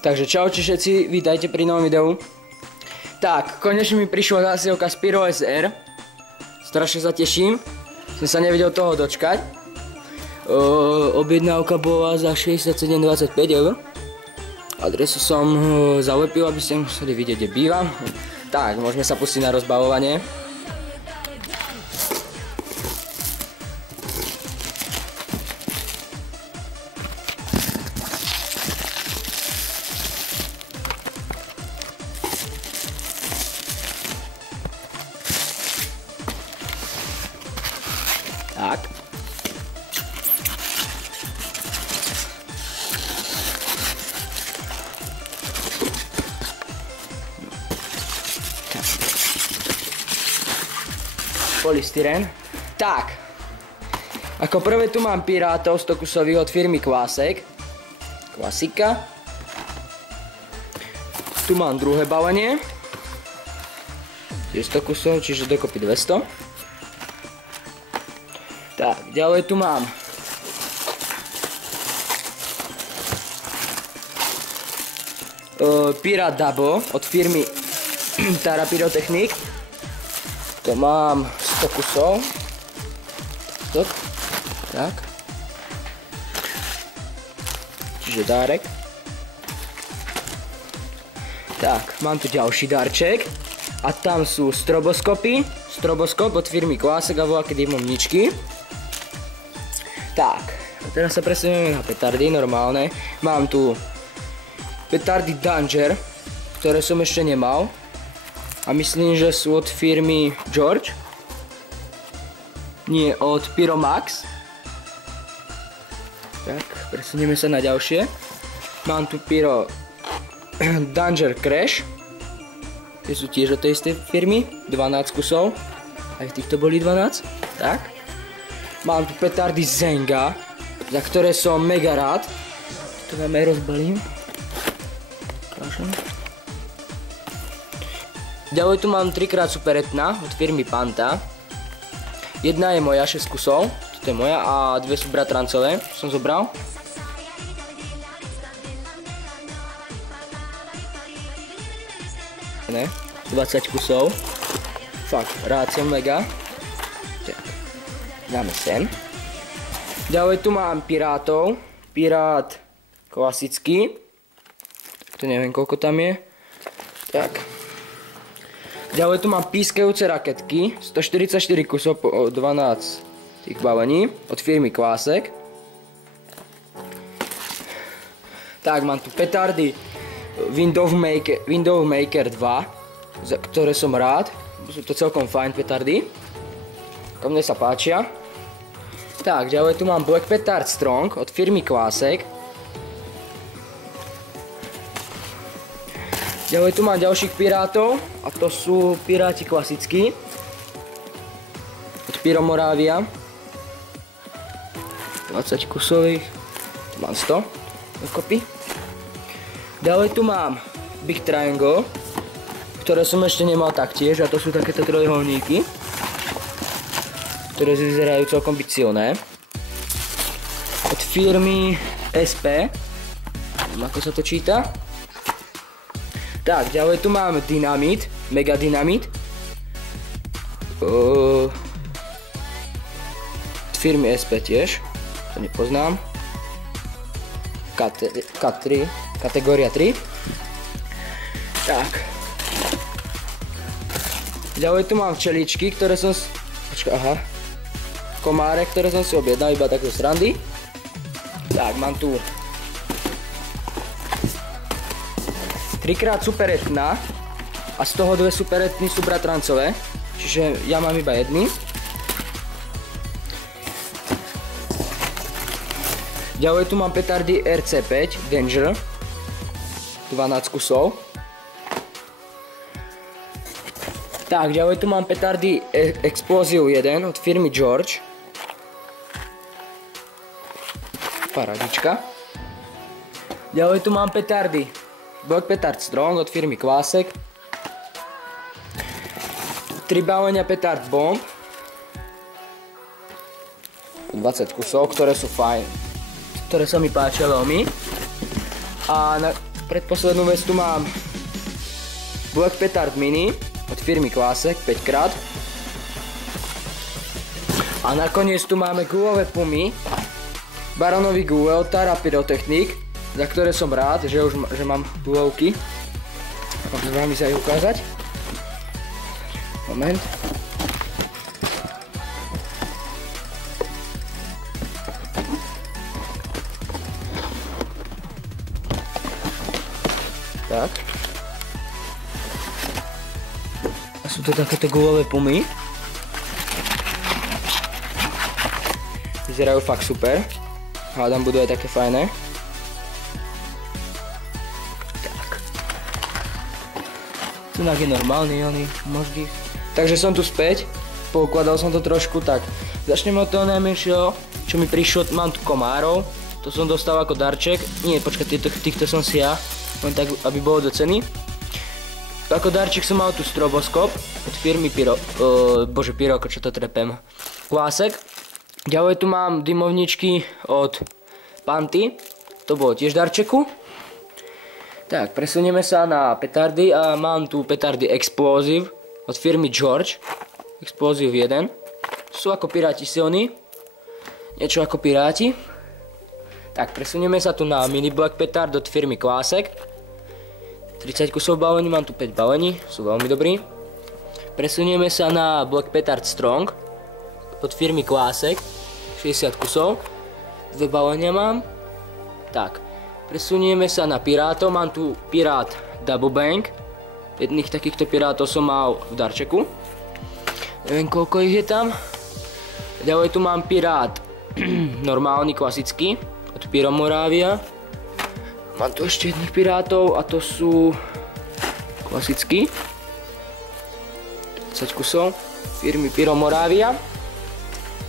Takže čaute všetci, vítajte pri novom videu. Tak, konečne mi prišla zásielka z Pyro SR. Strašne sa teším. Som sa nevedel toho dočkať. Objednávka bola za 67,25 €. Adresu som zalepil, aby ste museli vidieť, kde bývam. Tak, môžeme sa pustiť na rozbavovanie. Tak. Polystyrén. Tak. Ako prvé tu mám Pirátov 100 kusových od firmy Kvásek. Klasika. Tu mám druhé balenie. Je 100 kusov, čiže dokopy 200. Tak, ďalej tu mám Pirát Dabo od firmy Tara Pyrotechnik. To mám 100 kusov. Tak. Čiže dárek. Tak, mám tu ďalší darček. A tam sú stroboskopy. Stroboskop od firmy Kvásek a voľaké dymomničky. Tak, a teraz sa presunieme na petardy normálne. Mám tu petardy Danger, ktoré som ešte nemal. A myslím, že sú od firmy George. Nie, od Pyromax. Tak, presunieme sa na ďalšie. Mám tu Pyro Danger Crash. Tie sú tiež od tej istej firmy. 12 kusov. Aj týchto boli 12. Tak. Mám tu petardy Zenga, za ktoré som mega rád. To vám aj rozbalím. Ďalej tu mám 3x Super Etna od firmy Panta. Jedna je moja, 6 kusov. Toto je moja a dve sú bratrancové. Som zobral. Ne, 20 kusov. Fakt, rád som mega. Dáme sem. Ďalej tu mám Pirátov. Pirát klasický. To neviem, koľko tam je. Tak. Ďalej tu mám pískajúce raketky. 144 kusov po 12 tých balení. Od firmy Kvásek. Tak, mám tu petardy Window Maker 2. Za ktoré som rád. Sú to celkom fajn petardy. Mne sa páčia. Tak, ďalej tu mám Black Petard Strong od firmy Kvásek. Ďalej tu mám ďalších pirátov a to sú piráti klasickí od Pyro Moravia. 20 kusových. Tu mám 100 dokopy. Ďalej tu mám Big Triangle, ktoré som ešte nemal taktiež, a to sú takéto trojuholníky, ktoré vyzerajú celkom byť silné. Od firmy SP. Neviem, ako sa to číta. Tak, ďalej tu mám Dynamit, Mega Dynamit. Od firmy SP tiež. To nepoznám. K3, kategória 3. Tak. Ďalej tu mám včeličky, ktoré som... Počkaj, aha. Komáre, ktoré som si objednal iba tak zo srandy. Tak, mám tu 3x Super Etna a z toho dve Super Etny sú bratrancové, čiže ja mám iba jedny. Ďalej tu mám petardy RC5 Danger, 12 kusov. Tak, ďalej tu mám petardy Explosive 1 od firmy George. Paradička. Ďalej tu mám petardy Black Petard Strong od firmy Kvásek. 3 balenia Petard Bomb. 20 kusov, ktoré sú fajn. Ktoré sa mi páčia veľmi. A predposlednú vec tu mám Black Petard Mini od firmy Classic 5x. A nakoniec tu máme guľové pumy Baronový guľ od Tara Pyrotechnik, za ktoré som rád, že mám guľovky. Môžem vám ich aj ukázať. Moment. Tak. A sú to takéto guľové pumy. Vyzerajú fakt super. Hádam, budú aj také fajné. Tak. Tunak je normálny, oný moždík. Takže som tu späť. Poukladal som to trošku, tak začneme od toho najmenšieho, čo mi prišlo. Mám tu komárov. To som dostal ako darček. Nie, počkaj, týchto som si ja. Len tak, aby bolo do ceny. Ako darček som mal tu stroboskop od firmy Piroko, čo to trepem. Classic. Ďalej tu mám dymovničky od Panty. To bolo tiež darčeku. Tak, presunieme sa na petardy a mám tu petardy Explosive od firmy George. Explosive 1. Sú ako piráti silní. Niečo ako piráti. Tak, presunieme sa tu na mini black petard od firmy Classic. 30 kusov balení, mám tu 5 balení, sú veľmi dobrí. Presunieme sa na black petard Strong od firmy Classic. 60 kusov. 2 balenia mám. Tak, presunieme sa na pirátov, mám tu pirát Double Bang. Jedných takýchto pirátov som mal v darčeku. Neviem, koľko ich je tam. Ďalej tu mám pirát normálny, klasický od Pyro Moravia. Mám tu ešte jedných pirátov a to sú klasickí. 20 kusov firmy Pyro Moravia.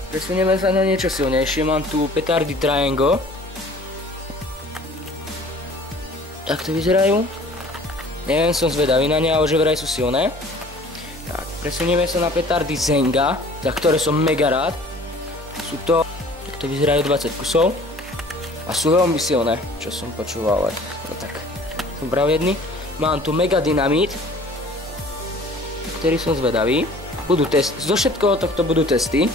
Presunieme sa na niečo silnejšie, mám tu petardy Triangle. Tak to vyzerajú. Neviem, som zvedavý na ne, ale že vraj sú silné. Tak, presunieme sa na petardy Zenga, za ktoré som mega rád. Sú to, tak to vyzerajú 20 kusov. A sú veľmi silné, čo som počúval, ale no tak, som bral jedny. Mám tu Mega Dynamit, ktorý som zvedavý. Budú testy, zo všetkoho tohto budú testy.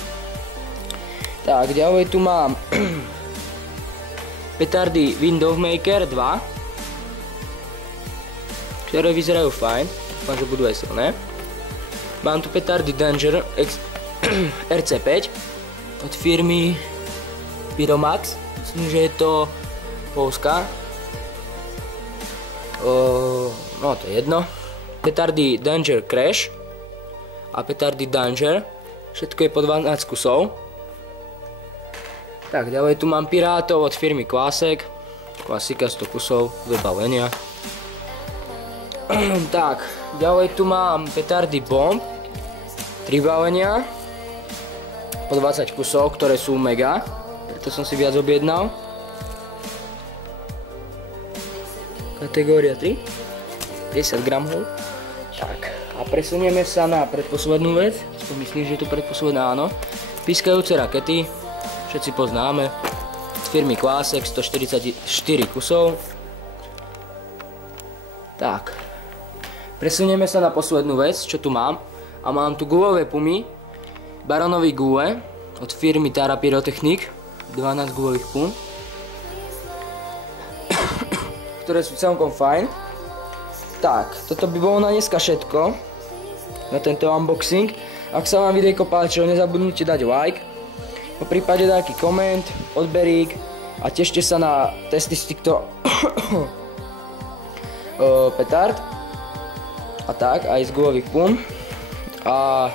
Tak, ďalej tu mám petardy Window Maker 2, ktoré vyzerajú fajn, dúfam, že budú aj silné. Mám tu petardy Danger RC5 od firmy Pyromax, myslím, že je to Polska. No to je jedno. Petardy Danger Crash a petardy Danger, všetko je po 12 kusov. Tak, ďalej tu mám pirátov od firmy Classic. Klasika 100 kusov, 2 balenia. Tak, ďalej tu mám petardy Bomb. 3 balenia. Po 20 kusov, ktoré sú mega. Preto som si viac objednal. Kategória 3. 50 gramov. Tak, a presunieme sa na predposlednú vec. Myslím, že je to predposledná, áno. Pískajúce rakety. Všetci poznáme. Z firmy Classic, 144 kusov. Tak. Presunieme sa na poslednú vec, čo tu mám. A mám tu guľové pumy. Baronový guľe od firmy Tara Pyrotechnik. 12 guľových pum. Ktoré sú celkom fajn. Tak, toto by bolo na dneska všetko. Na tento unboxing. Ak sa vám videjko páčilo, nezabudnite dať like. Po prípade nejaký koment, odberík a tešte sa na testy z týchto petard a tak, aj z guľových pum. A